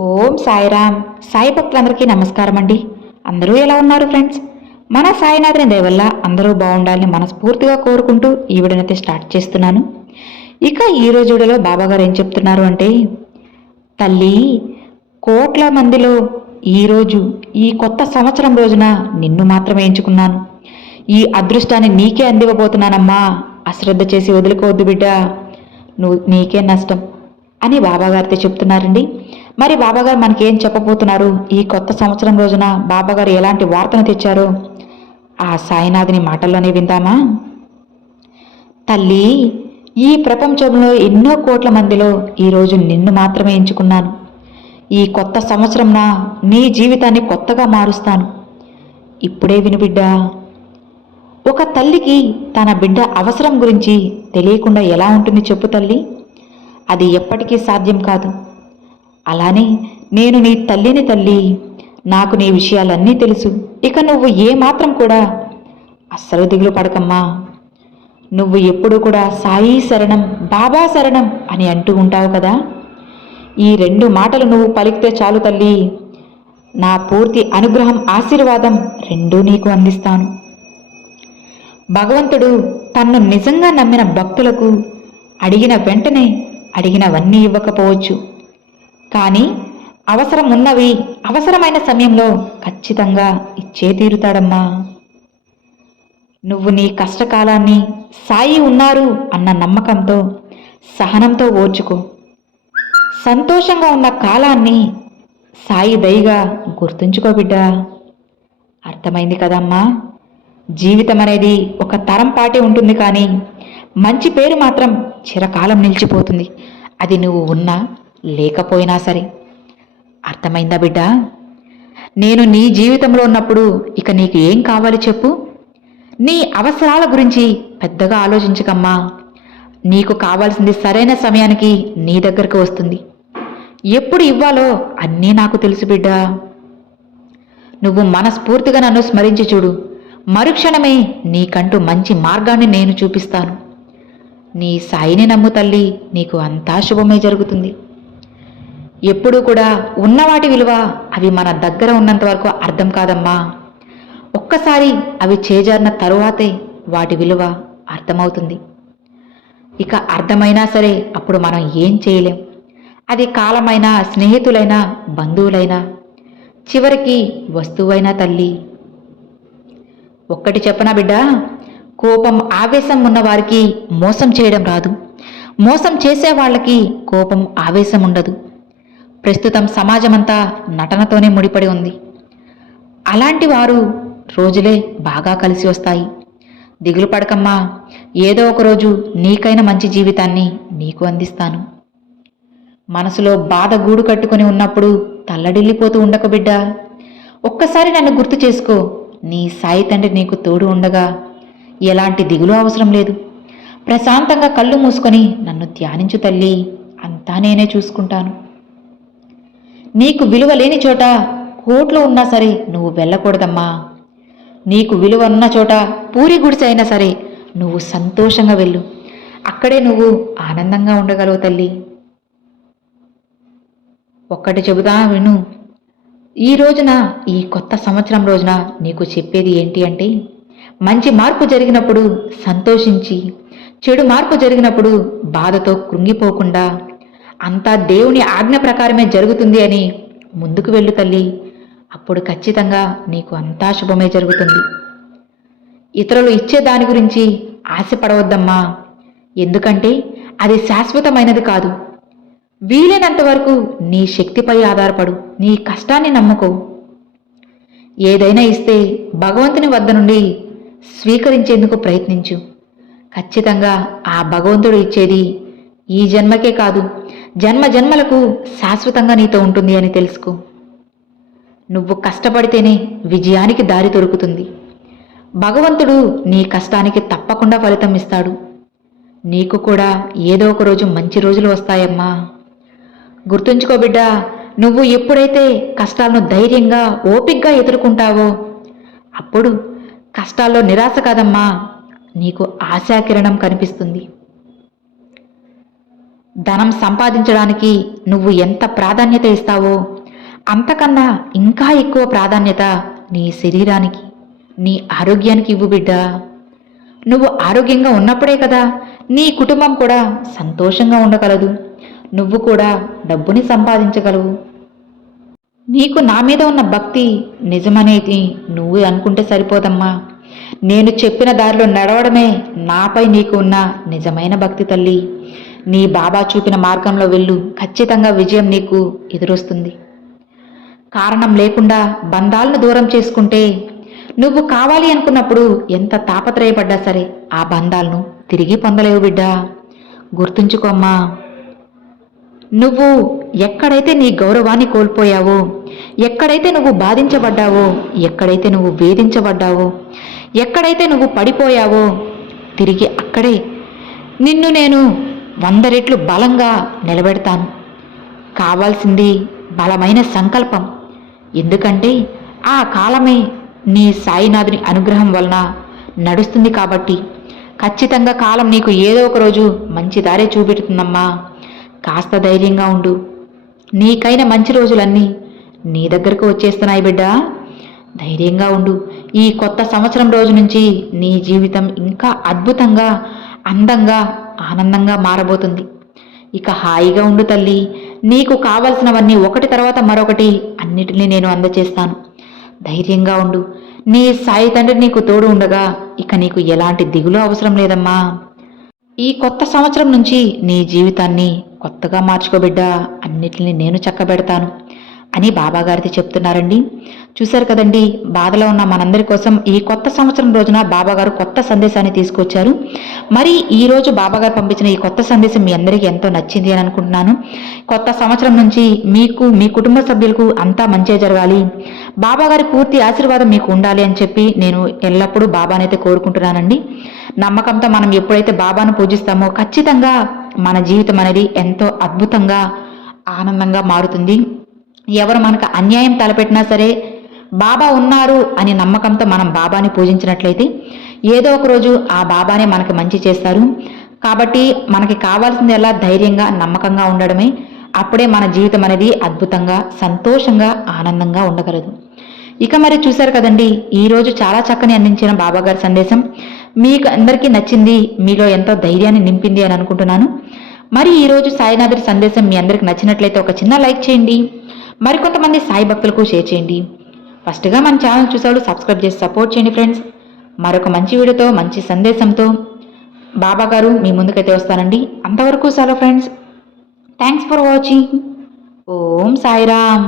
ఓం సాయిరామ్. సాయి భక్తులందరికీ నమస్కారం అండి అందరూ ఎలా ఉన్నారు ఫ్రెండ్స్? మన సాయినాథుని దయవల్ల అందరూ బాగుండాలని మనస్ఫూర్తిగా కోరుకుంటూ ఈ వీడియోనైతే స్టార్ట్ చేస్తున్నాను. ఇక ఈ రోజులో బాబాగారు ఏం చెప్తున్నారు అంటే తల్లి కోట్ల మందిలో ఈరోజు ఈ కొత్త సంవత్సరం రోజున నిన్ను మాత్రమే ఎంచుకున్నాను. ఈ అదృష్టాన్ని నీకే అందివ్వబోతున్నానమ్మా. అశ్రద్ధ చేసి వదులుకోవద్దు బిడ్డ. నువ్వు నీకే నష్టం. అని బాబాగారితో చెప్తున్నారండి. మరి బాబాగారు మనకేం చెప్పబోతున్నారు? ఈ కొత్త సంవత్సరం రోజున బాబాగారు ఎలాంటి వార్తను తెచ్చారో? ఆ సాయినాథుని మాటల్లోనే విందామా? తల్లి ఈ ప్రపంచంలో ఎన్నో కోట్ల మందిలో ఈరోజు నిన్ను మాత్రమే ఎంచుకున్నాను. ఈ కొత్త సంవత్సరంన నీ జీవితాన్ని కొత్తగా మారుస్తాను. ఇప్పుడే వినుబిడ్డా ఒక తల్లికి తన బిడ్డ అవసరం గురించి తెలియకుండా ఎలా ఉంటుంది చెప్పు తల్లి. అది ఎప్పటికీ సాధ్యం కాదు. అలానే నేను నీ తల్లిని తల్లి. నాకు నీ విషయాలన్నీ తెలుసు. ఇక నువ్వు ఏమాత్రం కూడా అస్సలు దిగులు పడకమ్మా. నువ్వు ఎప్పుడు కూడా సాయి శరణం బాబా శరణం అని అంటూ ఉంటావు కదా. ఈ రెండు మాటలు నువ్వు పలికితే చాలు తల్లి. నా పూర్తి అనుగ్రహం ఆశీర్వాదం రెండూ నీకు అందిస్తాను. భగవంతుడు తన్ను నిజంగా నమ్మిన భక్తులకు అడిగిన వెంటనే అడిగినవన్నీ ఇవ్వకపోవచ్చు. కానీ అవసరం ఉన్నవి అవసరమైన సమయంలో ఖచ్చితంగా ఇచ్చే తీరుతాడమ్మా. నువ్వు నీ కష్టకాలాన్ని సాయి ఉన్నారు అన్న నమ్మకంతో సహనంతో ఓర్చుకో. సంతోషంగా ఉన్న కాలాన్ని సాయి దయగా గుర్తుంచుకో బిడ్డా. అర్థమైంది కదమ్మా. జీవితం అనేది ఒక తరం పాటే ఉంటుంది కానీ మంచి పేరు మాత్రం చిరకాలం నిలిచిపోతుంది. అది నువ్వు ఉన్నా లేకపోయినా సరే. అర్థమైందా బిడ్డా? నేను నీ జీవితంలో ఉన్నప్పుడు ఇక నీకు ఏం కావాలి చెప్పు? నీ అవసరాల గురించి పెద్దగా ఆలోచించకమ్మా. నీకు కావాల్సింది సరైన సమయానికి నీ దగ్గరకు వస్తుంది. ఎప్పుడు ఇవ్వాలో అన్నీ నాకు తెలుసు బిడ్డా. నువ్వు మనస్ఫూర్తిగా నన్ను స్మరించి చూడు. మరుక్షణమే నీకంటూ మంచి మార్గాన్ని నేను చూపిస్తాను. నీ సాయిని నమ్ము తల్లి నీకు అంతా శుభమే జరుగుతుంది. ఎప్పుడూ కూడా ఉన్నవాటి విలువ అవి మన దగ్గర ఉన్నంత వరకు అర్థం కాదమ్మా. ఒక్కసారి అవి చేజారిన తరువాతే వాటి విలువ అర్థమవుతుంది. ఇక అర్థమైనా సరే అప్పుడు మనం ఏం చేయలేం. అది కాలమైనా స్నేహితులైనా బంధువులైనా చివరికి వస్తువైనా తల్లి. ఒక్కటి చెప్పనా బిడ్డ? కోపం ఆవేశం ఉన్న వారికి మోసం చేయడం రాదు. మోసం చేసే వాళ్ళకి కోపం ఆవేశం ఉండదు. ప్రస్తుతం సమాజమంతా నటనతోనే ముడిపడి ఉంది. అలాంటి వారు రోజులే బాగా కలిసి వస్తాయి. దిగులు పడకమ్మా ఏదో ఒక రోజు నీకైన మంచి జీవితాన్ని నీకు అందిస్తాను. మనసులో బాధ గూడు కట్టుకుని ఉన్నప్పుడు తల్లడిల్లిపోతూ ఉండక బిడ్డ. ఒక్కసారి నన్ను గుర్తు చేసుకో నీ సాయి తండ్రి నీకు తోడు ఉండగా ఎలాంటి దిగులు అవసరం లేదు. ప్రశాంతంగా కళ్ళు మూసుకొని నన్ను ధ్యానించు తల్లి అంతా నేనే చూసుకుంటాను. నీకు విలువ లేని చోట కోట్లు ఉన్నా సరే నువ్వు వెళ్ళకూడదమ్మా. నీకు విలువ ఉన్న చోట పూరి గుడిసె అయినా సరే నువ్వు సంతోషంగా వెళ్ళు. అక్కడే నువ్వు ఆనందంగా ఉండగలవు తల్లి. ఒక్కటి చెబుతా విను. ఈ రోజున ఈ కొత్త సంవత్సరం రోజున నీకు చెప్పేది ఏంటి అంటే మంచి మార్పు జరిగినప్పుడు సంతోషించి చెడు మార్పు జరిగినప్పుడు బాధతో కృంగిపోకుండా అంతా దేవుని ఆజ్ఞ ప్రకారమే జరుగుతుంది అని ముందుకు వెళ్ళు తల్లి. అప్పుడు ఖచ్చితంగా నీకు అంతా శుభమే జరుగుతుంది. ఇతరులు ఇచ్చే దాని గురించి ఆశపడవద్దమ్మా. ఎందుకంటే అది శాశ్వతమైనది కాదు. వీలైనంత వరకు నీ శక్తిపై ఆధారపడు నీ కష్టాన్ని నమ్ముకో. ఏదైనా ఇస్తే భగవంతుని వద్ద నుండి స్వీకరించేందుకు ప్రయత్నించు. ఖచ్చితంగా ఆ భగవంతుడు ఇచ్చేది ఈ జన్మకే కాదు. జన్మ జన్మలకు శాశ్వతంగా నీతో ఉంటుంది అని తెలుసుకో. నువ్వు కష్టపడితేనే విజయానికి దారి దొరుకుతుంది. భగవంతుడు నీ కష్టానికి తప్పకుండా ఫలితం ఇస్తాడు. నీకు కూడా ఏదో ఒక రోజు మంచి రోజులు వస్తాయమ్మా. గుర్తుంచుకో బిడ్డా నువ్వు ఎప్పుడైతే కష్టాలను ధైర్యంగా ఓపిగ్గా ఎదుర్కొంటావో అప్పుడు కష్టాల్లో నిరాశ కాదమ్మా. నీకు ఆశాకిరణం కనిపిస్తుంది. ధనం సంపాదించడానికి నువ్వు ఎంత ప్రాధాన్యత ఇస్తావో అంతకన్నా ఇంకా ఎక్కువ ప్రాధాన్యత నీ శరీరానికి నీ ఆరోగ్యానికి ఇవ్వు బిడ్డా. నువ్వు ఆరోగ్యంగా ఉన్నప్పుడే కదా నీ కుటుంబం కూడా సంతోషంగా ఉండగలదు. నువ్వు కూడా డబ్బుని సంపాదించగలవు. నీకు నా మీద ఉన్న భక్తి నిజమనేది నువ్వు అనుకుంటే సరిపోదమ్మా. నేను చెప్పిన దారిలో నడవడమే నాపై నీకు ఉన్న నిజమైన భక్తి తల్లి. నీ బాబా చూపిన మార్గంలో వెళ్ళు. ఖచ్చితంగా విజయం నీకు ఎదురొస్తుంది. కారణం లేకుండా బంధాలను దూరం చేసుకుంటే నువ్వు కావాలి అనుకున్నప్పుడు ఎంత తాపత్రయపడ్డా సరే ఆ బంధాలను తిరిగి పొందలేవు బిడ్డా. గుర్తుంచుకోమ్మా నువ్వు ఎక్కడైతే నీ గౌరవాన్ని కోల్పోయావో ఎక్కడైతే నువ్వు బాధించబడ్డావో ఎక్కడైతే నువ్వు వేధించబడ్డావో ఎక్కడైతే నువ్వు పడిపోయావో తిరిగి అక్కడే నిన్ను నేను వంద రెట్లు బలంగా నిలబెడతాను. కావాల్సింది బలమైన సంకల్పం. ఎందుకంటే ఆ కాలమే నీ సాయినాథుని అనుగ్రహం వలన నడుస్తుంది కాబట్టి. ఖచ్చితంగా కాలం నీకు ఏదో ఒక రోజు మంచి దారే చూపెడుతుందమ్మా. కాస్త ధైర్యంగా ఉండు. నీకైన మంచి రోజులన్నీ నీ దగ్గరకు వచ్చేస్తున్నాయి బిడ్డ. ధైర్యంగా ఉండు. ఈ కొత్త సంవత్సరం రోజు నుంచి నీ జీవితం ఇంకా అద్భుతంగా అందంగా ఆనందంగా మారబోతుంది. ఇక హాయిగా ఉండు తల్లి. నీకు కావలసినవన్నీ ఒకటి తర్వాత మరొకటి అన్నిటినీ నేను అందచేస్తాను. ధైర్యంగా ఉండు. నీ సాయి తండ్రి నీకు తోడు ఉండగా ఇక నీకు ఎలాంటి దిగులు అవసరం లేదమ్మా. ఈ కొత్త సంవత్సరం నుంచి నీ జీవితాన్ని కొత్తగా మార్చుకోబిడ్డా అన్నిటిని నేను చక్కబెడతాను. అని బాబాగారిది చెప్తున్నారండి. చూశారు కదండి బాధలో ఉన్న మనందరి కోసం ఈ కొత్త సంవత్సరం రోజున బాబాగారు కొత్త సందేశాన్ని తీసుకొచ్చారు. మరి ఈ రోజు బాబాగారు పంపించిన ఈ కొత్త సందేశం మీ అందరికీ ఎంతో నచ్చింది అని అనుకుంటున్నాను. కొత్త సంవత్సరం నుంచి మీకు మీ కుటుంబ సభ్యులకు అంతా మంచి జరగాలి. బాబాగారి పూర్తి ఆశీర్వాదం మీకు ఉండాలి అని చెప్పి నేను ఎల్లప్పుడూ బాబానైతే కోరుకుంటున్నానండి. నమ్మకంతో మనం ఎప్పుడైతే బాబాను పూజిస్తామో ఖచ్చితంగా మన జీవితం అనేది ఎంతో అద్భుతంగా ఆనందంగా మారుతుంది. ఎవరు మనకు అన్యాయం తలపెట్టినా సరే బాబా ఉన్నారు అనే నమ్మకంతో మనం బాబాని పూజించినట్లయితే ఏదో ఒక రోజు ఆ బాబానే మనకి మంచి చేస్తారు. కాబట్టి మనకి కావాల్సింది ఎలా ధైర్యంగా నమ్మకంగా ఉండడమే. అప్పుడే మన జీవితం అనేది అద్భుతంగా సంతోషంగా ఆనందంగా ఉండగలదు. ఇక మరి చూశారు కదండి ఈరోజు చాలా చక్కని అందించిన బాబాగారి సందేశం. మీకు అందరికీ నచ్చింది మీలో ఎంతో ధైర్యాన్ని నింపింది అని అనుకుంటున్నాను. మరి ఈరోజు సాయినాథుడి సందేశం మీ అందరికి నచ్చినట్లయితే ఒక చిన్న లైక్ చేయండి. మరికొంతమంది సాయి భక్తులకు షేర్ చేయండి. ఫస్ట్గా మన ఛానల్ చూసేవాళ్ళు సబ్స్క్రైబ్ చేసి సపోర్ట్ చేయండి ఫ్రెండ్స్. మరొక మంచి వీడియోతో మంచి సందేశంతో బాబా గారు మీ ముందుకైతే వస్తానండి అంతవరకు సెలవు friends. Thanks for watching Om Sairam.